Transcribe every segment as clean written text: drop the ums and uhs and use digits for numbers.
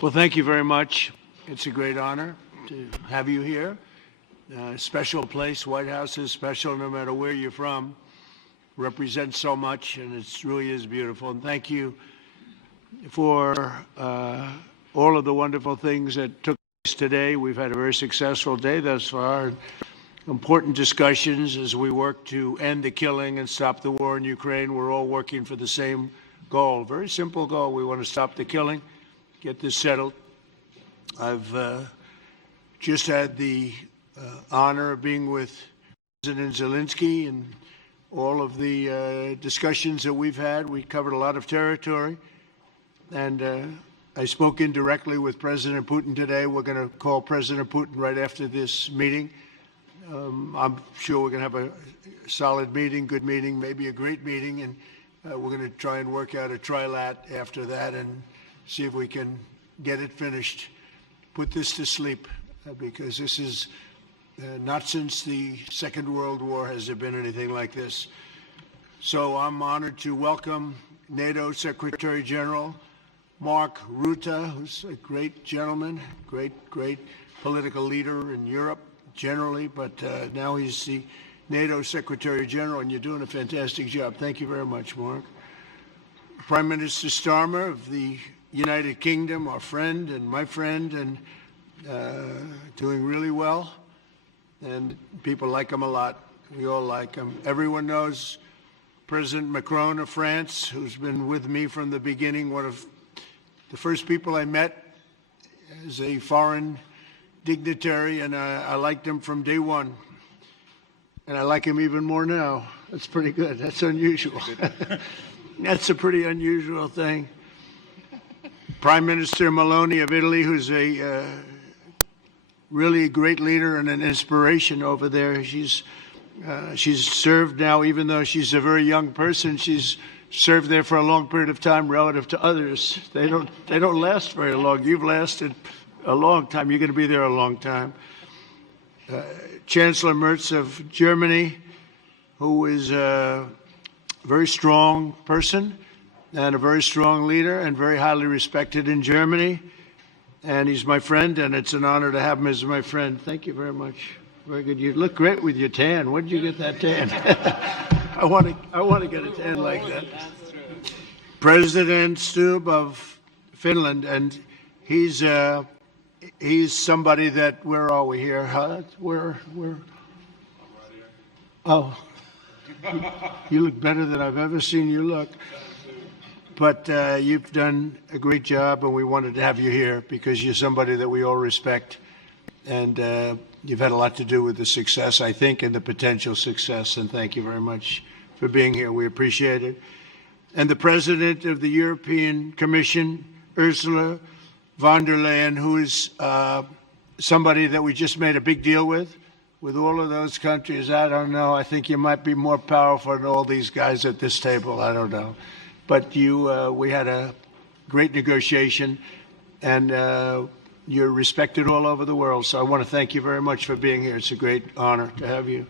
Well, thank you very much. It's a great honor to have you here. Special place. White House is special no matter where you're from. Represents so much, and it really is beautiful. And thank you for all of the wonderful things that took place today. We've had a very successful day thus far. Important discussions as we work to end the killing and stop the war in Ukraine. We're all working for the same goal. Very simple goal. We want to stop the killing, get this settled. I've just had the honor of being with President Zelenskyy and all of the discussions that we've had. We covered a lot of territory, and I spoke indirectly with President Putin today. We're going to call President Putin right after this meeting. I'm sure we're going to have a solid meeting, good meeting, maybe a great meeting, and we're going to try and work out a trilat after that and see if we can get it finished, put this to sleep, because this is not since the Second World War has there been anything like this. So I'm honored to welcome NATO Secretary General Mark Rutte, who's a great gentleman, great political leader in Europe generally, but now he's the NATO Secretary General, and you're doing a fantastic job. Thank you very much, Mark. Prime Minister Starmer of the United Kingdom, our friend and my friend, and doing really well. And people like him a lot. We all like him. Everyone knows President Macron of France, who's been with me from the beginning, one of the first people I met as a foreign dignitary, and I liked him from day one. And I like him even more now. That's pretty good. That's unusual. That's a pretty unusual thing. Prime Minister Meloni of Italy, who's a really a great leader and an inspiration over there. She's served now, even though she's a very young person, she's served there for a long period of time relative to others. They don't last very long. You've lasted a long time. You're going to be there a long time. Chancellor Merz of Germany, who is a very strong person and a very strong leader and very highly respected in Germany. And he's my friend, and it's an honor to have him as my friend. Thank you very much. Very good. You look great with your tan. Where did you get that tan? I want to get a tan like that. President Stubb of Finland, and he's somebody that, where are we here? Huh? Where? Oh, you look better than I've ever seen you look. But you've done a great job, and we wanted to have you here because you're somebody that we all respect, and you've had a lot to do with the success, I think, and the potential success, and thank you very much for being here. We appreciate it. And the President of the European Commission, Ursula von der Leyen, who is somebody that we just made a big deal with all of those countries. I don't know. I think you might be more powerful than all these guys at this table. I don't know. But we had a great negotiation, and you're respected all over the world. So I want to thank you very much for being here. It's a great honor to have you.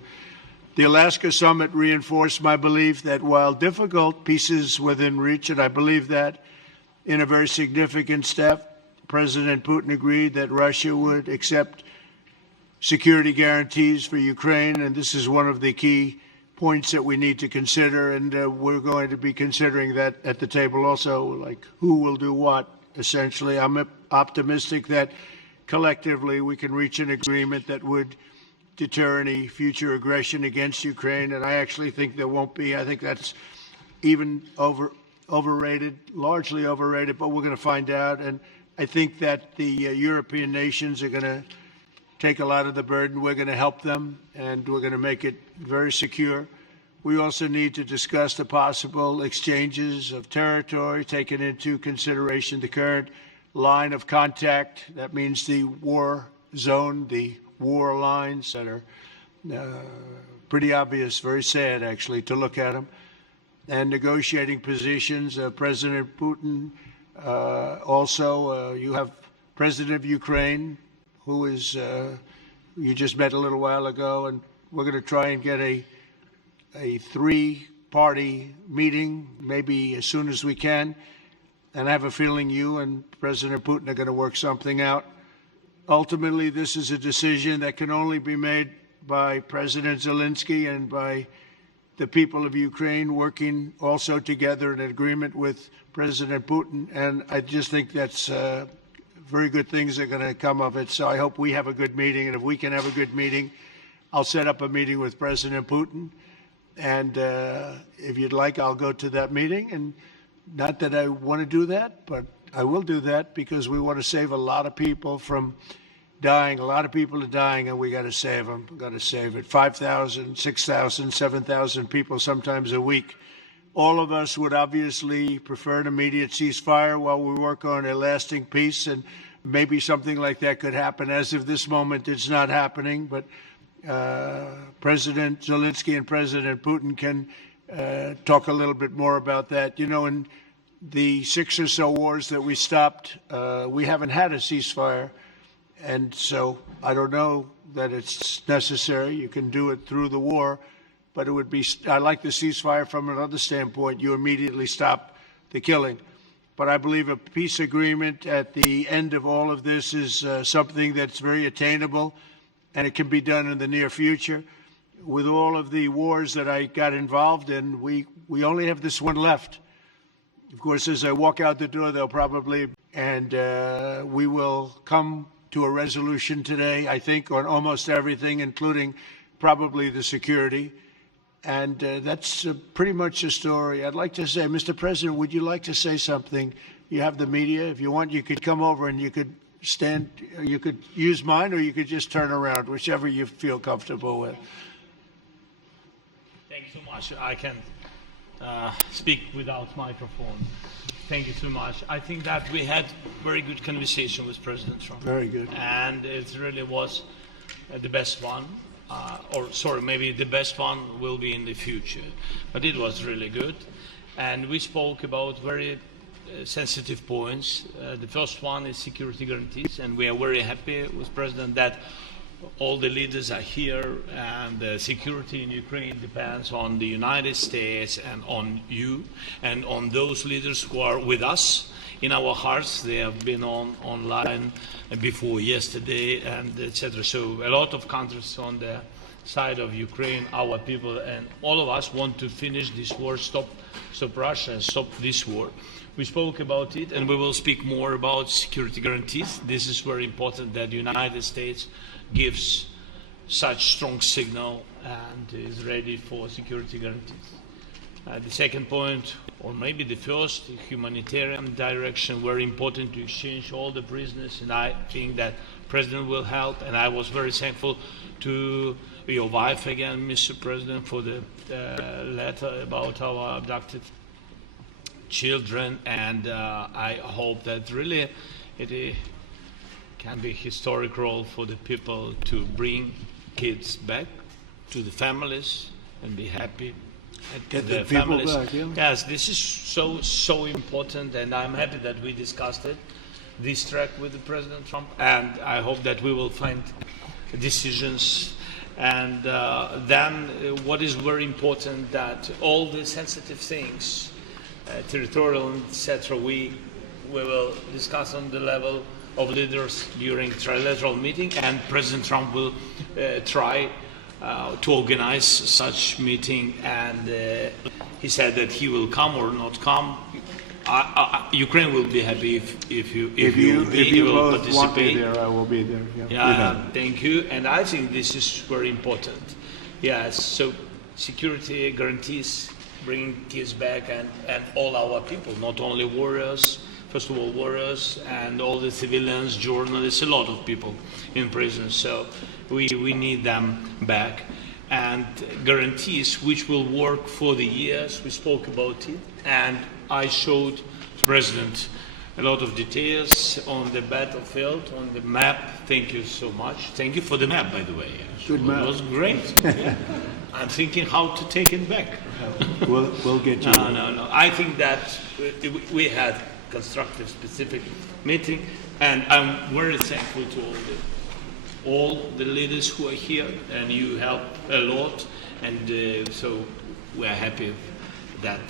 The Alaska Summit reinforced my belief that while difficult, peace is within reach, and I believe that in a very significant step, President Putin agreed that Russia would accept security guarantees for Ukraine, and this is one of the key points that we need to consider, and we're going to be considering that at the table also, like who will do what, essentially. I'm optimistic that collectively we can reach an agreement that would deter any future aggression against Ukraine, and I actually think there won't be. I think that's even overrated, largely overrated, but we're going to find out, and I think that the European nations are going to take a lot of the burden. We're going to help them, and we're going to make it very secure. We also need to discuss the possible exchanges of territory, taking into consideration the current line of contact. That means the war zone, the war lines that are pretty obvious, very sad, actually, to look at them. And negotiating positions. President Putin, also, you have President of Ukraine, who is you just met a little while ago, and we're going to try and get a three-party meeting, maybe as soon as we can, and I have a feeling you and President Putin are going to work something out. Ultimately, this is a decision that can only be made by President Zelenskyy and by the people of Ukraine working also together in agreement with President Putin. And I just think that's very good things are going to come of it. So I hope we have a good meeting. And if we can have a good meeting, I'll set up a meeting with President Putin. And if you'd like, I'll go to that meeting. And not that I want to do that, but I will do that because we want to save a lot of people from dying. A lot of people are dying, and we got to save them. We got to save it. 5,000, 6,000, 7,000 people sometimes a week. All of us would obviously prefer an immediate ceasefire while we work on a lasting peace, and maybe something like that could happen. As of this moment, it's not happening, but President Zelenskyy and President Putin can talk a little bit more about that. You know, in the 6 or so wars that we stopped, we haven't had a ceasefire. And so I don't know that it's necessary. You can do it through the war, but it would be, I like the ceasefire from another standpoint. You immediately stop the killing. But I believe a peace agreement at the end of all of this is something that's very attainable, and it can be done in the near future. With all of the wars that I got involved in, we only have this one left. Of course, as I walk out the door, they'll probably, and we will come to a resolution today, I think, on almost everything, including probably the security. And that's pretty much the story. I'd like to say, Mr. President, would you like to say something? You have the media. If you want, you could come over and you could stand, you could use mine, or you could just turn around, whichever you feel comfortable with. Thank you so much. I can speak without microphone. Thank you so much. I think that we had very good conversation with President Trump. Very good. And it really was the best one. Or sorry, maybe the best one will be in the future. But it was really good. And we spoke about very sensitive points. The first one is security guarantees. And we are very happy with President that all the leaders are here, and the security in Ukraine depends on the United States and on you and on those leaders who are with us in our hearts. They have been online before yesterday, and etc. So a lot of countries on the side of Ukraine, our people, and all of us want to finish this war, stop Russia and stop this war. We spoke about it, and we will speak more about security guarantees. This is very important that the United States gives such strong signal and is ready for security guarantees. The second point, or maybe the first, humanitarian direction, very important to exchange all the prisoners, and I think that President will help. And I was very thankful to your wife again, Mr. President, for the letter about our abducted children, and I hope that really it can be a historic role for the people to bring kids back to the families and be happy. Get the people back, yeah. Yes, this is so important, and I'm happy that we discussed it, this track with the President Trump, and I hope that we will find decisions. And then what is very important, that all the sensitive things, territorial, etc., we will discuss on the level of leaders during trilateral meeting, and President Trump will try to organize such meeting, and he said that he will come or not come. Ukraine will be happy if you will both participate. Want me there, I will be there. Yeah, thank you. And I think this is very important. Yes, so security guarantees, bringing kids back, and all our people, not only warriors, first of all warriors, and all the civilians, journalists, a lot of people in prison. So we need them back. And guarantees which will work for the years, we spoke about it, and I showed the President a lot of details on the battlefield, on the map. Thank you so much. Thank you for the map, by the way. Good map. It was great. I'm thinking how to take it back. We'll get you. No. I think that we had constructive, specific meeting, and I'm very thankful to all the leaders who are here, and you help a lot, and so we are happy that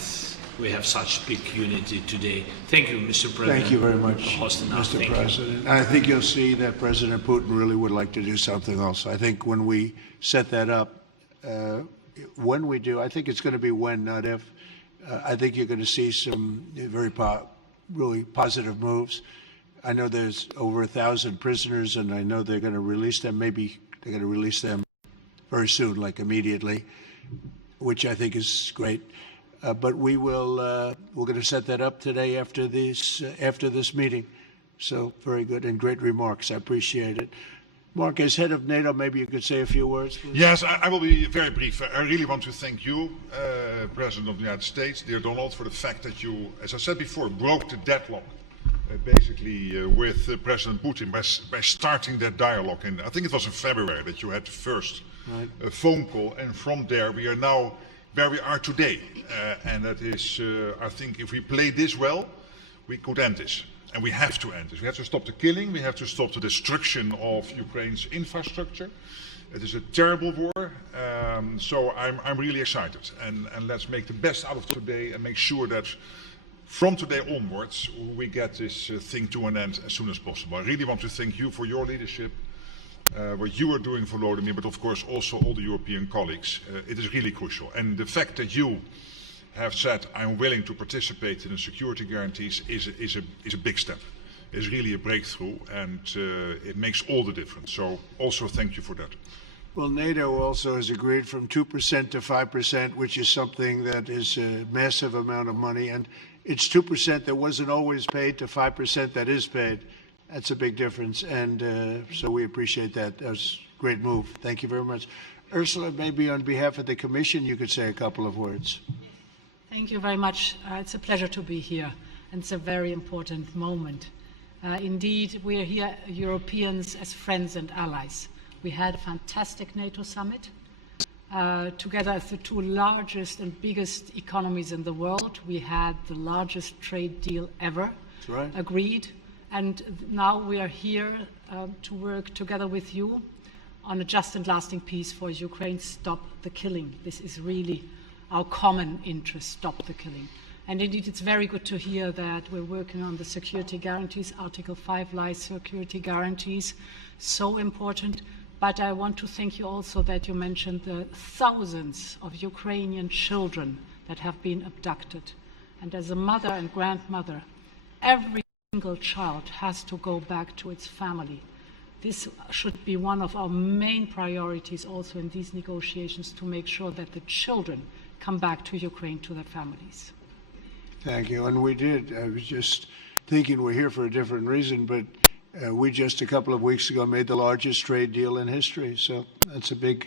we have such big unity today. Thank you, Mr. President. Thank you very much, for hosting us. Mr. President. I think you'll see that President Putin really would like to do something else. I think when we set that up, when we do, I think it's going to be when, not if. I think you're going to see some really positive moves. I know there's over 1,000 prisoners, and I know they're going to release them. Maybe they're going to release them very soon, like immediately, which I think is great. But we're going to set that up today after this meeting. So very good and great remarks. I appreciate it. Mark, as head of NATO, maybe you could say a few words, please. Yes, I will be very brief. I really want to thank you, President of the United States, dear Donald, for the fact that you, as I said before, broke the deadlock basically with President Putin by starting that dialogue. And I think it was in February that you had the first phone call, and from there we are now where we are today. And that is, I think if we play this well, we could end this. And we have to end this. We have to stop the killing. We have to stop the destruction of Ukraine's infrastructure. It is a terrible war. So I'm really excited. And let's make the best out of today and make sure that from today onwards, we get this thing to an end as soon as possible. I really want to thank you for your leadership, what you are doing for Volodymyr, but of course also all the European colleagues. It is really crucial. And the fact that you have said, I'm willing to participate in the security guarantees is a big step. It's really a breakthrough, and it makes all the difference. So also thank you for that. Well, NATO also has agreed from 2% to 5%, which is something that is a massive amount of money. And it's 2% that wasn't always paid to 5% that is paid. That's a big difference. And so we appreciate that. That was a great move. Thank you very much. Ursula, maybe on behalf of the Commission, you could say a couple of words. Thank you very much. It's a pleasure to be here, and it's a very important moment. Indeed, we are here, Europeans, as friends and allies. We had a fantastic NATO summit. Together as the two largest and biggest economies in the world, we had the largest trade deal ever agreed. And now we are here to work together with you on a just and lasting peace for Ukraine. Stop the killing. This is really our common interest, stop the killing. And indeed, it's very good to hear that we're working on the security guarantees, Article 5 lies security guarantees, so important. But I want to thank you also that you mentioned the thousands of Ukrainian children that have been abducted. And as a mother and grandmother, every single child has to go back to its family. This should be one of our main priorities also in these negotiations, to make sure that the children come back to Ukraine, to their families. Thank you. And we did. I was just thinking we're here for a different reason, but we just a couple of weeks ago made the largest trade deal in history. So that's a big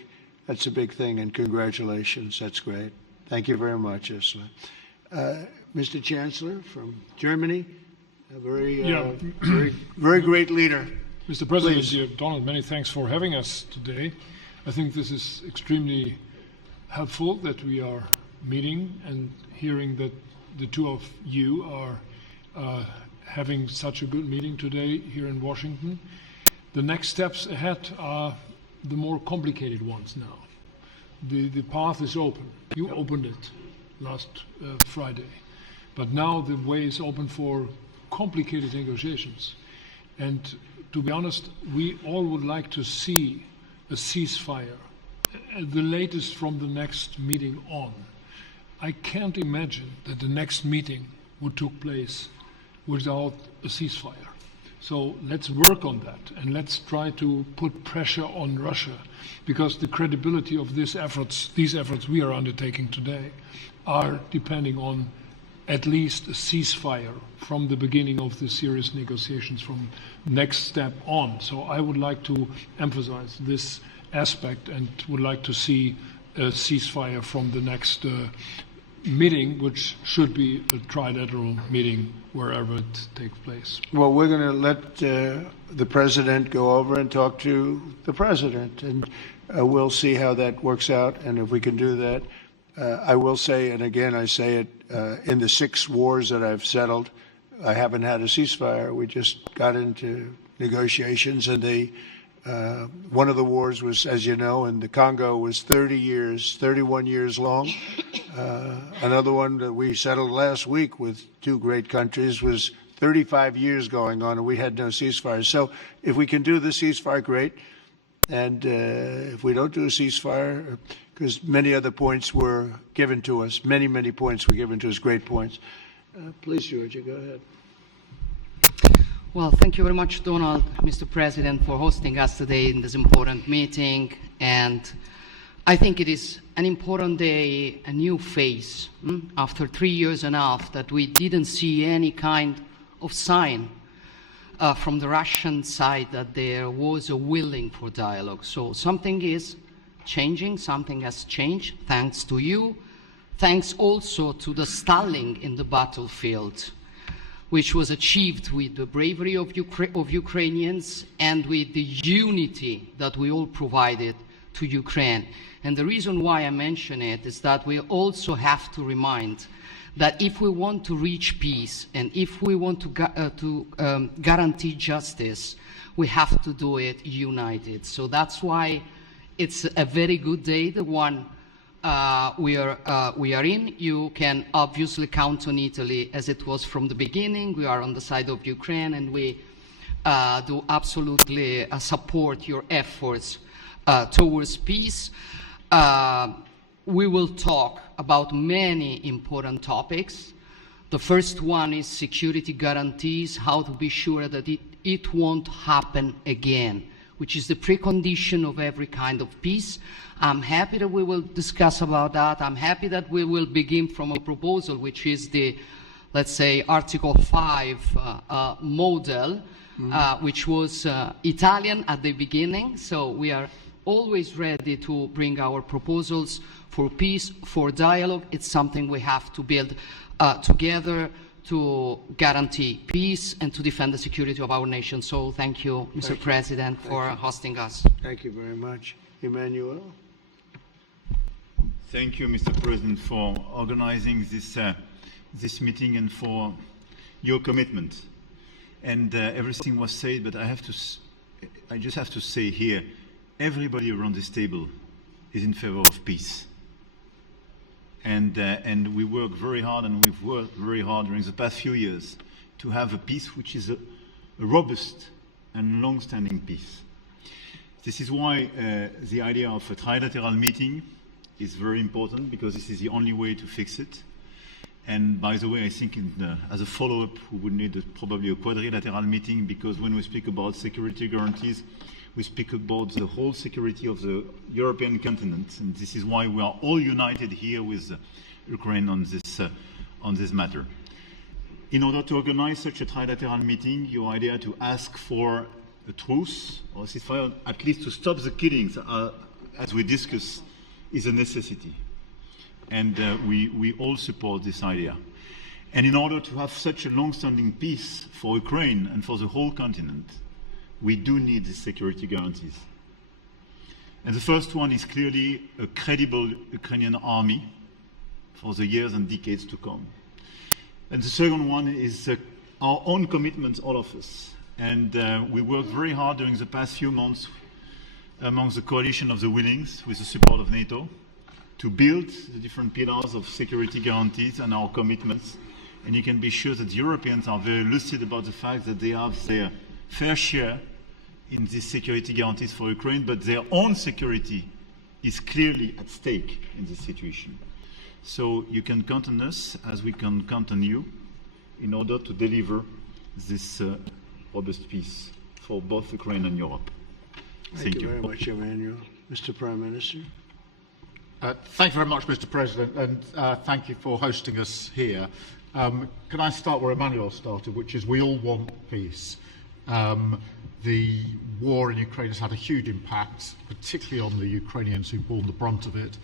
thing, and congratulations. That's great. Thank you very much, Ursula. Mr. Chancellor from Germany, a very great leader. Mr. President, Please. dear Donald, many thanks for having us today. I think this is extremely helpful that we are meeting and hearing that the two of you are having such a good meeting today here in Washington. The next steps ahead are the more complicated ones now. The path is open. You opened it last Friday. But now the way is open for complicated negotiations. And to be honest, we all would like to see a ceasefire, the latest from the next meeting on. I can't imagine that the next meeting would take place without a ceasefire. So let's work on that, and let's try to put pressure on Russia, because the credibility of these efforts we are undertaking today are depending on at least a ceasefire from the beginning of the serious negotiations from next step on. So I would like to emphasize this aspect and would like to see a ceasefire from the next meeting, which should be a trilateral meeting wherever it takes place. Well, we're going to let the president go over and talk to the president, and we'll see how that works out, and if we can do that. I will say, and again I say it, in the 6 wars that I've settled, I haven't had a ceasefire. We just got into negotiations, and they One of the wars was, as you know, in the Congo was 30 years, 31 years long. Another one that we settled last week with two great countries was 35 years going on, and we had no ceasefire. So if we can do the ceasefire, great. And if we don't do a ceasefire, because many other points were given to us, many points were given to us, great points. Please, Georgia, go ahead. Well, thank you very much, Donald, Mr. President, for hosting us today in this important meeting. And I think it is an important day, a new phase, after 3 years and a half that we didn't see any kind of sign from the Russian side that there was a willing for dialogue. So something is changing, something has changed, thanks to you, thanks also to the stalling in the battlefield, which was achieved with the bravery of Ukrainians and with the unity that we all provided to Ukraine. And the reason why I mention it is that we also have to remind that if we want to reach peace and if we want to guarantee justice, we have to do it united. So that's why it's a very good day, the one we are in. You can obviously count on Italy as it was from the beginning. We are on the side of Ukraine, and we do absolutely support your efforts towards peace. We will talk about many important topics. The first one is security guarantees, how to be sure that it won't happen again, which is the precondition of every kind of peace. I'm happy that we will discuss about that. I'm happy that we will begin from a proposal, which is the, let's say, Article 5 model, which was Italian at the beginning. So we are always ready to bring our proposals for peace, for dialogue. It's something we have to build together to guarantee peace and to defend the security of our nation. So thank you, Mr. President, for hosting us. Thank you very much. Emmanuel? Thank you, Mr. President, for organizing this meeting and for your commitment. And everything was said, but I just have to say here, everybody around this table is in favor of peace. And we work very hard, and we've worked very hard during the past few years to have a peace which is a robust and long-standing peace. This is why the idea of a trilateral meeting is very important, because this is the only way to fix it. And by the way, I think as a follow-up, we would need probably a quadrilateral meeting, because when we speak about security guarantees, we speak about the whole security of the European continent, and this is why we are all united here with Ukraine on this matter. In order to organize such a trilateral meeting, your idea to ask for a truce or a ceasefire, at least to stop the killings, as we discussed, is a necessity. And we all support this idea. And in order to have such a long-standing peace for Ukraine and for the whole continent, we do need these security guarantees. And the first one is clearly a credible Ukrainian army for the years and decades to come. And the second one is our own commitment, all of us. And we worked very hard during the past few months amongst the coalition of the willings, with the support of NATO, to build the different pillars of security guarantees and our commitments. And you can be sure that the Europeans are very lucid about the fact that they have their fair share in these security guarantees for Ukraine, but their own security is clearly at stake in this situation. So you can count on us, as we can count on you, in order to deliver this robust peace for both Ukraine and Europe. Thank you very much, Emmanuel. Mr. Prime Minister? Thank you very much, Mr. President, and thank you for hosting us here. Can I start where Emmanuel started, which is we all want peace. The war in Ukraine has had a huge impact, particularly on the Ukrainians who've borne the brunt of it,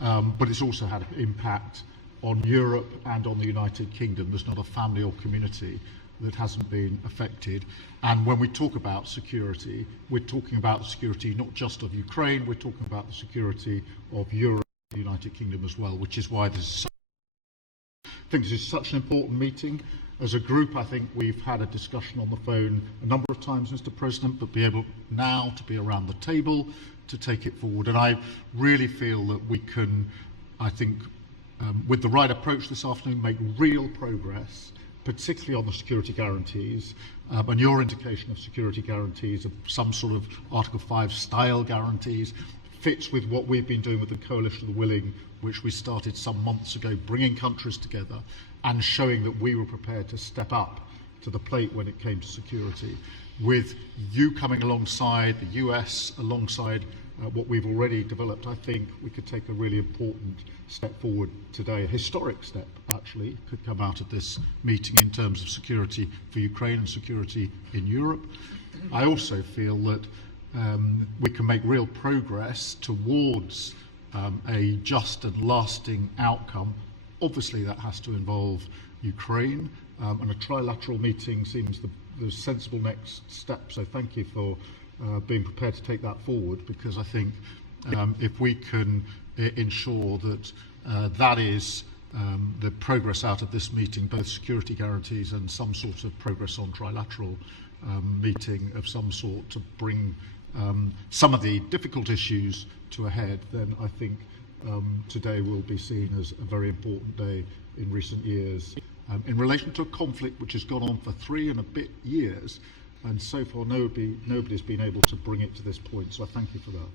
but it's also had an impact on Europe and on the United Kingdom. There's not a family or community that hasn't been affected. And when we talk about security, we're talking about the security not just of Ukraine, we're talking about the security of Europe and the United Kingdom as well, which is why this is I think this is such an important meeting. As a group, I think we've had a discussion on the phone a number of times, Mr. President, but be able now to be around the table to take it forward. And I really feel that we can, I think, with the right approach this afternoon, make real progress, particularly on the security guarantees. And your indication of security guarantees, of some sort of Article 5 style guarantees, fits with what we've been doing with the Coalition of the Willing, which we started some months ago, bringing countries together and showing that we were prepared to step up to the plate when it came to security. With you coming alongside, the US alongside what we've already developed, I think we could take a really important step forward today. A historic step, actually, could come out of this meeting in terms of security for Ukraine and security in Europe. I also feel that we can make real progress towards a just and lasting outcome. Obviously, that has to involve Ukraine, and a trilateral meeting seems the sensible next step. So thank you for being prepared to take that forward, because I think if we can ensure that that is the progress out of this meeting, both security guarantees and some sort of progress on trilateral meeting of some sort to bring some of the difficult issues to a head, then I think today will be seen as a very important day in recent years in relation to a conflict which has gone on for 3 and a bit years, and so far nobody's been able to bring it to this point. So I thank you for that.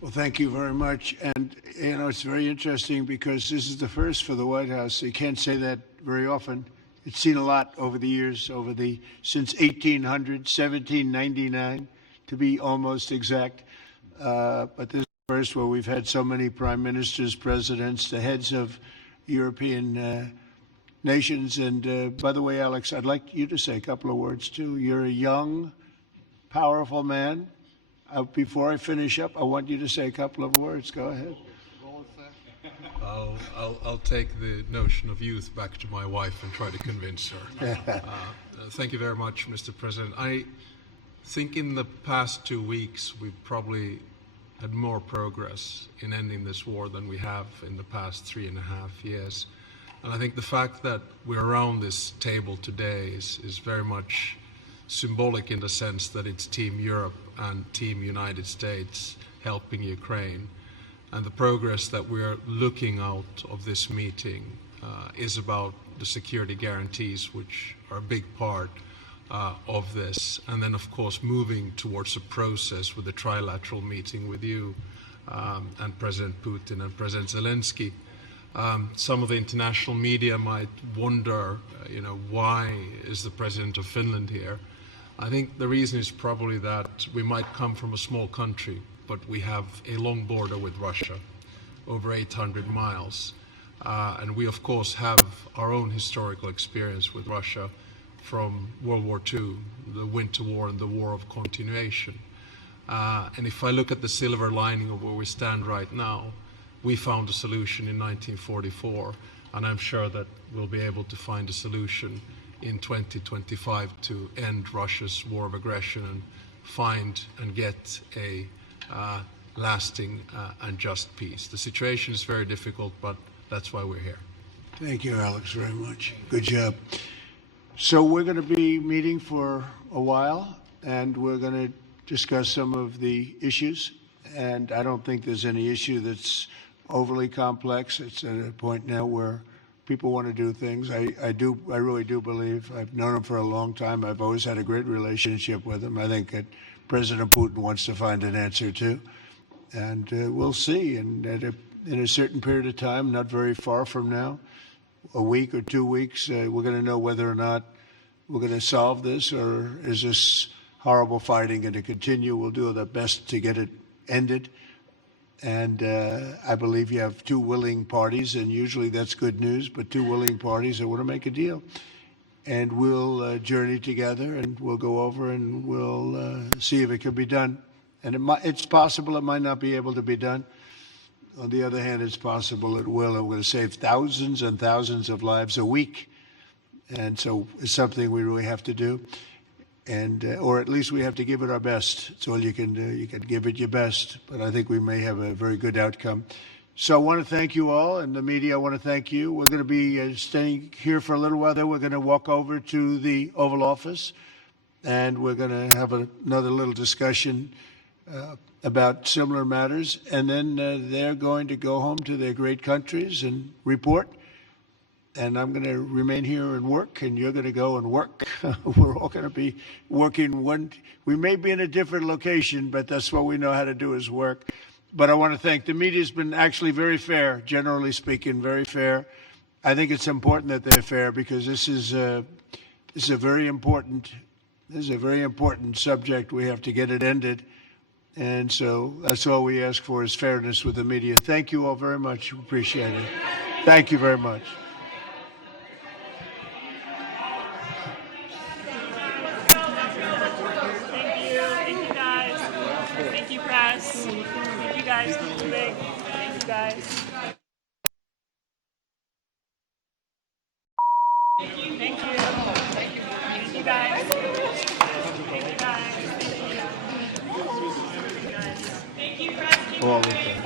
Well, thank you very much. And, you know, it's very interesting because this is the first for the White House. You can't say that very often. It's seen a lot over the years, since 1800, 1799, to be almost exact. But this is the first where we've had so many prime ministers, presidents, the heads of European nations. And by the way, Alex, I'd like you to say a couple of words too. You're a young, powerful man. Before I finish up, I want you to say a couple of words. Go ahead. I'll take the notion of youth back to my wife and try to convince her. Thank you very much, Mr. President. I think in the past 2 weeks, we've probably had more progress in ending this war than we have in the past 3.5 years. And I think the fact that we're around this table today is very much symbolic in the sense that it's Team Europe and Team United States helping Ukraine. And the progress that we're looking out of this meeting is about the security guarantees, which are a big part of this. And then, of course, moving towards a process with a trilateral meeting with you and President Putin and President Zelenskyy. Some of the international media might wonder, why is the President of Finland here? I think the reason is probably that we might come from a small country, but we have a long border with Russia, over 800 miles. And we, of course, have our own historical experience with Russia from World War II, the Winter War and the War of Continuation. And if I look at the silver lining of where we stand right now, we found a solution in 1944, and I'm sure that we'll be able to find a solution in 2025 to end Russia's war of aggression and find and get a lasting and just peace. The situation is very difficult, but that's why we're here. Thank you, Alex, very much. Good job. So we're going to be meeting for a while, and we're going to discuss some of the issues. And I don't think there's any issue that's overly complex. It's at a point now where people want to do things. I really do believe. I've known him for a long time. I've always had a great relationship with him. I think that President Putin wants to find an answer too. And we'll see. And in a certain period of time, not very far from now, a week or 2 weeks, we're going to know whether or not we're going to solve this, or is this horrible fighting going to continue. We'll do our best to get it ended. And I believe you have 2 willing parties, and usually that's good news, but 2 willing parties that want to make a deal. And we'll journey together, and we'll go over, and we'll see if it can be done. And it's possible it might not be able to be done. On the other hand, it's possible it will. It will save thousands and thousands of lives a week. And so it's something we really have to do. And, or at least we have to give it our best. It's all you can do. You can give it your best. But I think we may have a very good outcome. So I want to thank you all, and the media, I want to thank you. We're going to be staying here for a little while. Then we're going to walk over to the Oval Office, and we're going to have another little discussion about similar matters. And then they're going to go home to their great countries and report. And I'm going to remain here and work, and you're going to go and work. We're all going to be working. We may be in a different location, but that's what we know how to do is work. But I want to thank the media. Has been actually very fair, generally speaking, very fair. I think it's important that they're fair because this is a very important subject. We have to get it ended, and so that's all we ask for is fairness with the media. Thank you all very much. Appreciate it. Thank you very much. Thank you, press. Thank you, guys. Thank you, guys. Thank you. Thank you, guys. Thank you, guys. Thank you, press.